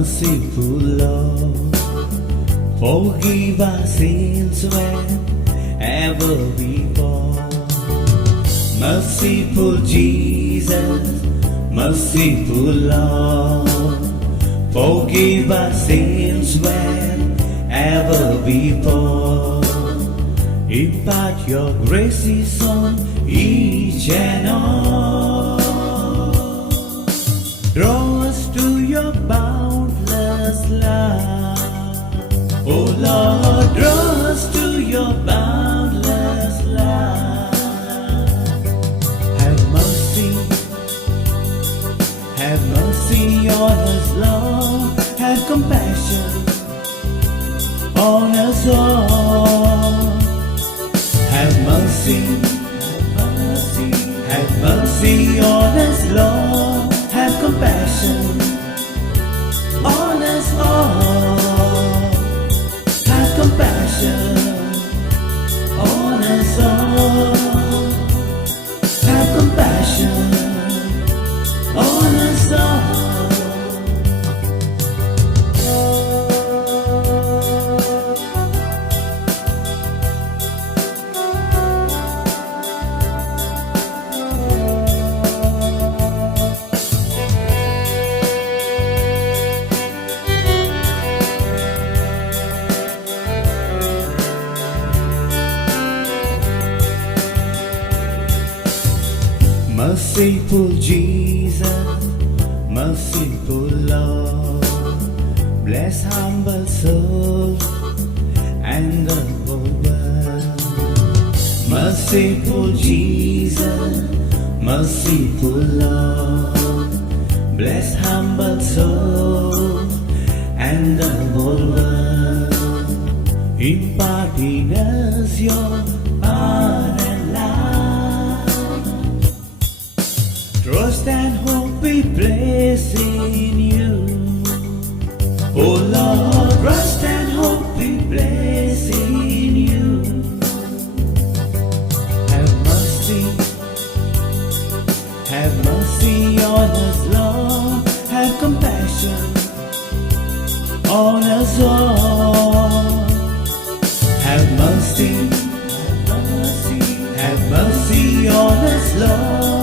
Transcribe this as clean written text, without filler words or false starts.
merciful Lord, forgive our sins wherever we fall. Merciful Jesus, merciful Lord, forgive our sins wherever we fall. Impart your graces on each and all. Draw us to your boundless love. Oh Lord, draw us to your boundless love. Have mercy on us, Lord. Have compassion on us all. Have mercy on us, Lord. Have compassion on us all. Have compassion on us all. Have compassion on us all. Merciful Jesus, merciful Lord, bless humble soul and the whole world. Merciful Jesus, merciful Lord, bless humble soul and the whole world. Impart in us your power and life. Trust and hope we place in you. Oh Lord, trust and hope we place in you. Have mercy on us, Lord. Have compassion on us all. Have mercy on us, Lord.